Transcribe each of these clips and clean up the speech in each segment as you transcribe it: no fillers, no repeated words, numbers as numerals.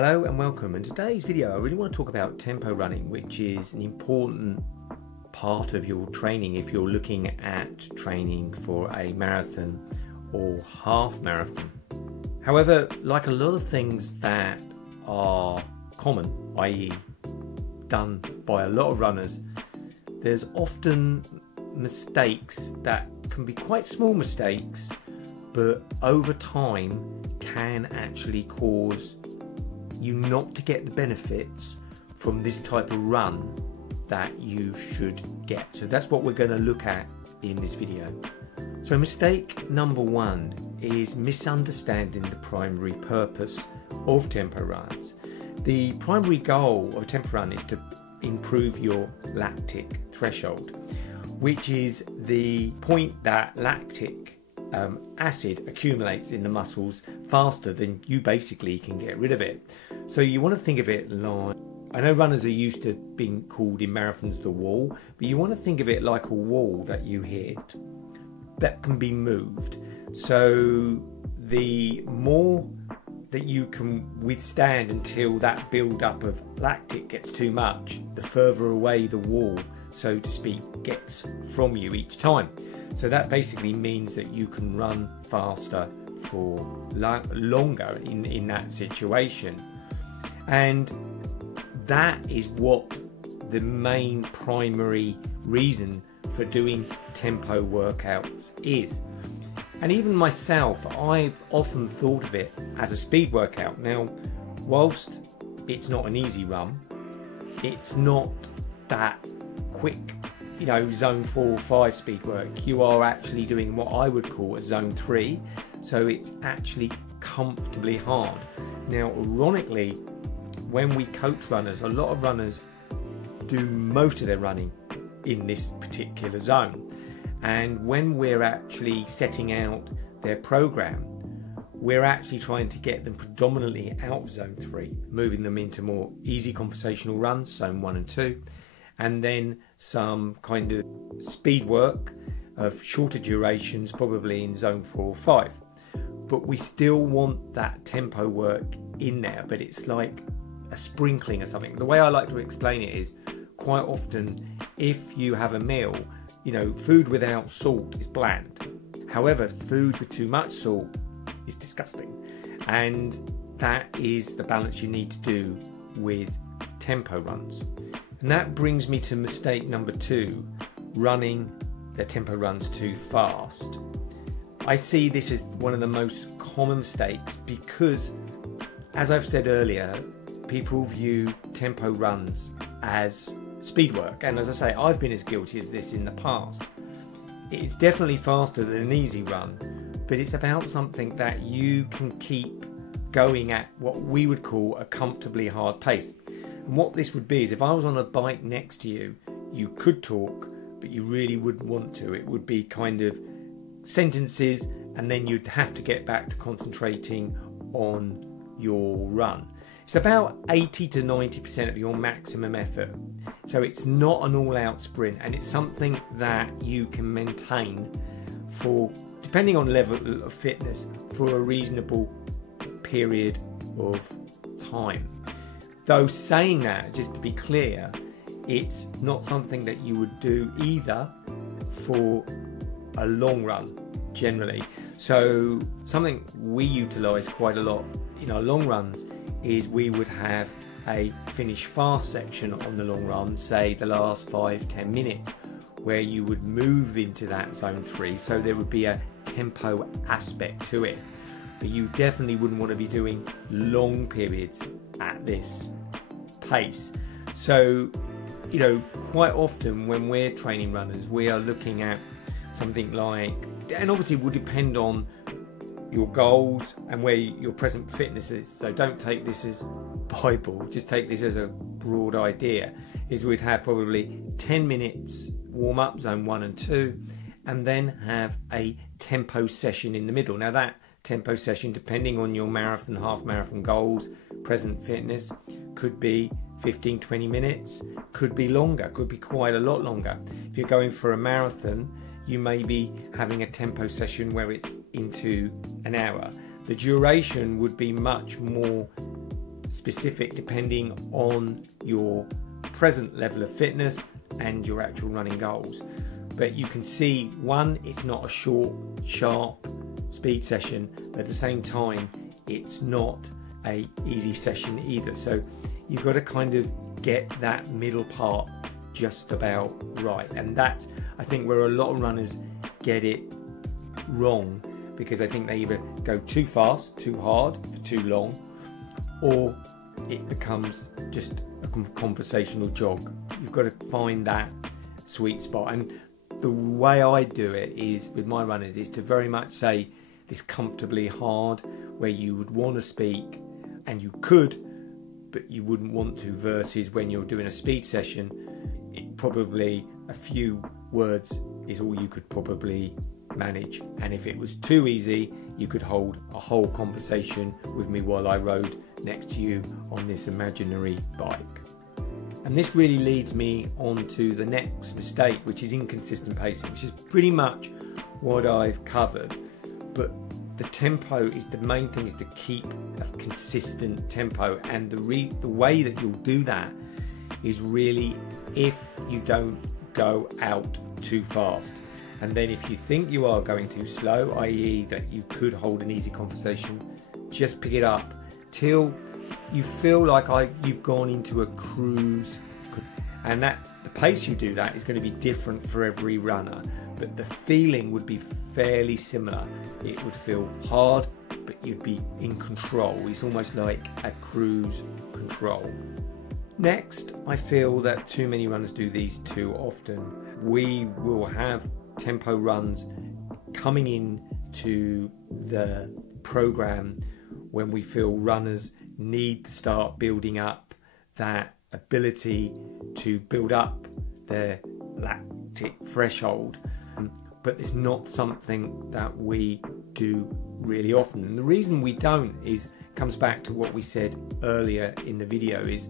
Hello and welcome. In today's video I really want to talk about tempo running, which is an important part of your training if you're looking at training for a marathon or half marathon. However, like a lot of things that are common, i.e. done by a lot of runners, there's often mistakes that can be quite small mistakes, but over time can actually cause you not to get the benefits from this type of run that you should get. So that's what we're going to look at in this video. So mistake number one is misunderstanding the primary purpose of tempo runs. The primary goal of a tempo run is to improve your lactic threshold, which is the point that lactic acid accumulates in the muscles faster than you basically can get rid of it. So you want to think of it like, I know runners are used to being called in marathons the wall, but you want to think of it like a wall that you hit that can be moved. So the more that you can withstand until that build up of lactic gets too much, the further away the wall, so to speak, gets from you each time. So that basically means that you can run faster for longer in that situation. And that is what the main primary reason for doing tempo workouts is. And even myself, I've often thought of it as a speed workout. Now, whilst it's not an easy run, it's not that quick, zone 4 or 5 speed work. You are actually doing what I would call a zone 3, so it's actually comfortably hard. Now, ironically, when we coach runners, a lot of runners do most of their running in this particular zone. And when we're actually setting out their program, we're actually trying to get them predominantly out of zone 3, moving them into more easy conversational runs, zone 1 and 2, and then some kind of speed work of shorter durations, probably in zone 4 or 5. But we still want that tempo work in there, but it's like a sprinkling or something. The way I like to explain it is, quite often if you have a meal, food without salt is bland. However, food with too much salt is disgusting. And that is the balance you need to do with tempo runs. And that brings me to mistake number 2, running the tempo runs too fast. I see this as one of the most common mistakes because, as I've said earlier, people view tempo runs as speed work. And as I say, I've been as guilty of this in the past. It's definitely faster than an easy run, but it's about something that you can keep going at what we would call a comfortably hard pace. And what this would be is, if I was on a bike next to you, you could talk, but you really wouldn't want to. It would be kind of sentences, and then you'd have to get back to concentrating on your run. It's about 80 to 90% of your maximum effort. So it's not an all-out sprint, and it's something that you can maintain for, depending on level of fitness, for a reasonable period of time. Though saying that, just to be clear, it's not something that you would do either for a long run generally. So something we utilise quite a lot in our long runs is we would have a finish fast section on the long run, say the last 5-10 minutes, where you would move into that zone 3, so there would be a tempo aspect to it. But you definitely wouldn't want to be doing long periods at this pace. So, quite often when we're training runners, we are looking at something like, and obviously it will depend on your goals and where your present fitness is, so don't take this as Bible, just take this as a broad idea, is we'd have probably 10 minutes warm up, zone 1 and 2, and then have a tempo session in the middle. Now that tempo session, depending on your marathon, half marathon goals, present fitness, could be 15-20 minutes, could be longer, could be quite a lot longer. If you're going for a marathon, you may be having a tempo session where it's into an hour. The duration would be much more specific depending on your present level of fitness and your actual running goals. But you can see, one, it's not a short, sharp speed session, but at the same time, it's not a easy session either. So you've got to kind of get that middle part just about right. And that's, I think, where a lot of runners get it wrong, because I think they either go too fast, too hard for too long, or it becomes just a conversational jog. You've got to find that sweet spot. And the way I do it is with my runners is to very much say this comfortably hard, where you would want to speak and you could, but you wouldn't want to, versus when you're doing a speed session, it probably a few words is all you could probably manage. And if it was too easy, you could hold a whole conversation with me while I rode next to you on this imaginary bike. And this really leads me on to the next mistake, which is inconsistent pacing, which is pretty much what I've covered. But the tempo is the main thing, is to keep a consistent tempo. And the way that you'll do that is really if you don't go out too fast. And then if you think you are going too slow, i.e. that you could hold an easy conversation, just pick it up till you feel like you've gone into a cruise. And that the pace you do that is going to be different for every runner, but the feeling would be fairly similar. It would feel hard, but you'd be in control. It's almost like a cruise control. Next, I feel that too many runners do these too often. We will have tempo runs coming in to the program when we feel runners need to start building up that ability to build up their lactic threshold, but it's not something that we do really often. And the reason we don't comes back to what we said earlier in the video, is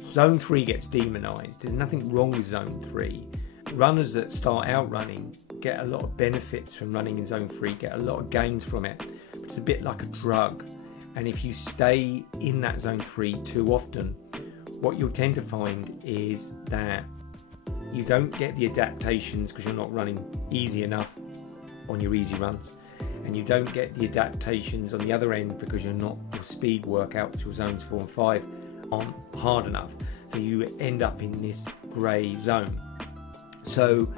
zone 3 gets demonized. There's nothing wrong with zone 3. Runners that start out running get a lot of benefits from running in zone 3, get a lot of gains from it. It's a bit like a drug, and if you stay in that zone 3 too often, what you'll tend to find is that you don't get the adaptations because you're not running easy enough on your easy runs, and you don't get the adaptations on the other end because your speed workouts, your zones 4 and 5 aren't hard enough. So you end up in this grey zone. So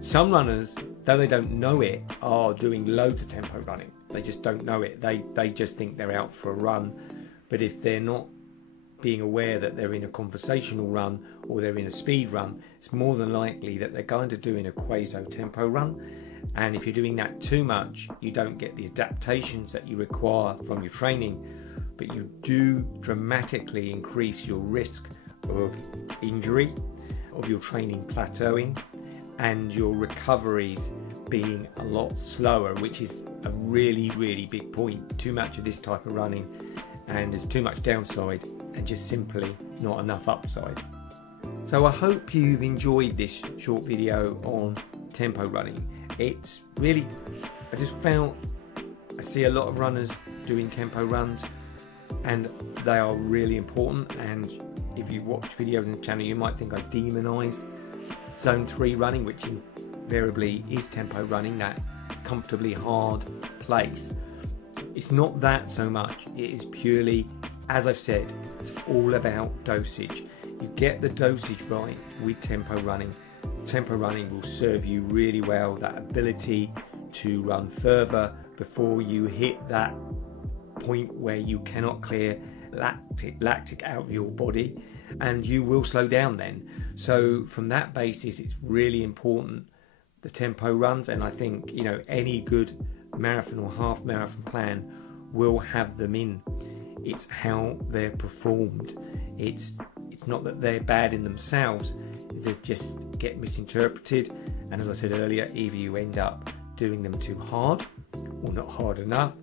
some runners, though they don't know it, are doing loads of tempo running. They just don't know it. They just think they're out for a run. But if they're not being aware that they're in a conversational run or they're in a speed run, it's more than likely that they're going to do in a quasi tempo run. And if you're doing that too much, you don't get the adaptations that you require from your training, but you do dramatically increase your risk of injury, of your training plateauing, and your recoveries being a lot slower, which is a really, really big point. Too much of this type of running, and there's too much downside and just simply not enough upside. So I hope you've enjoyed this short video on tempo running. It's really, I just found I see a lot of runners doing tempo runs, and they are really important. And if you watch videos on the channel, you might think I demonise zone 3 running, which invariably is tempo running, that comfortably hard place. It's not that so much. It is purely, as I've said, it's all about dosage. You get the dosage right with tempo running. Tempo running will serve you really well, that ability to run further before you hit that point where you cannot clear lactic out of your body, and you will slow down then. So from that basis, it's really important, the tempo runs, and I think, you know, any good marathon or half marathon plan will have them in. It's how they're performed. It's not that they're bad in themselves, they just get misinterpreted, and as I said earlier, either you end up doing them too hard or not hard enough,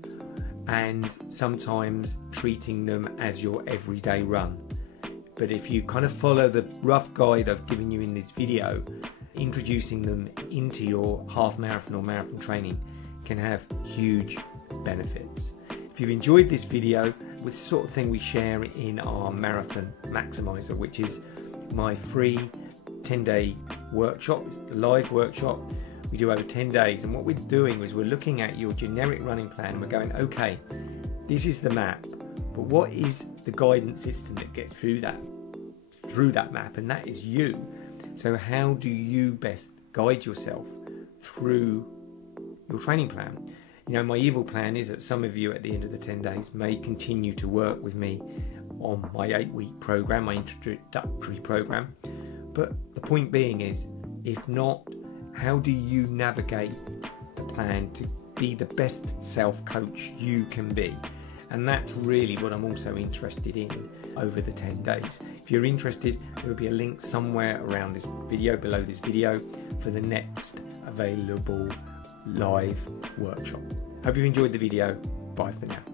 and sometimes treating them as your everyday run. But if you kind of follow the rough guide I've given you in this video, introducing them into your half marathon or marathon training can have huge benefits. If you've enjoyed this video, with the sort of thing we share in our marathon Maximiser, which is my free 10-day workshop. It's the live workshop we do over 10 days, and what we're doing is we're looking at your generic running plan and we're going, okay, this is the map, but what is the guidance system that gets through that map? And that is you. So how do you best guide yourself through your training plan? You know, my evil plan is that some of you at the end of the 10 days may continue to work with me on my 8-week program, my introductory program. But the point being is, if not, how do you navigate the plan to be the best self-coach you can be? And that's really what I'm also interested in over the 10 days. If you're interested, there will be a link somewhere around this video, below this video, for the next available live workshop. Hope you've enjoyed the video. Bye for now.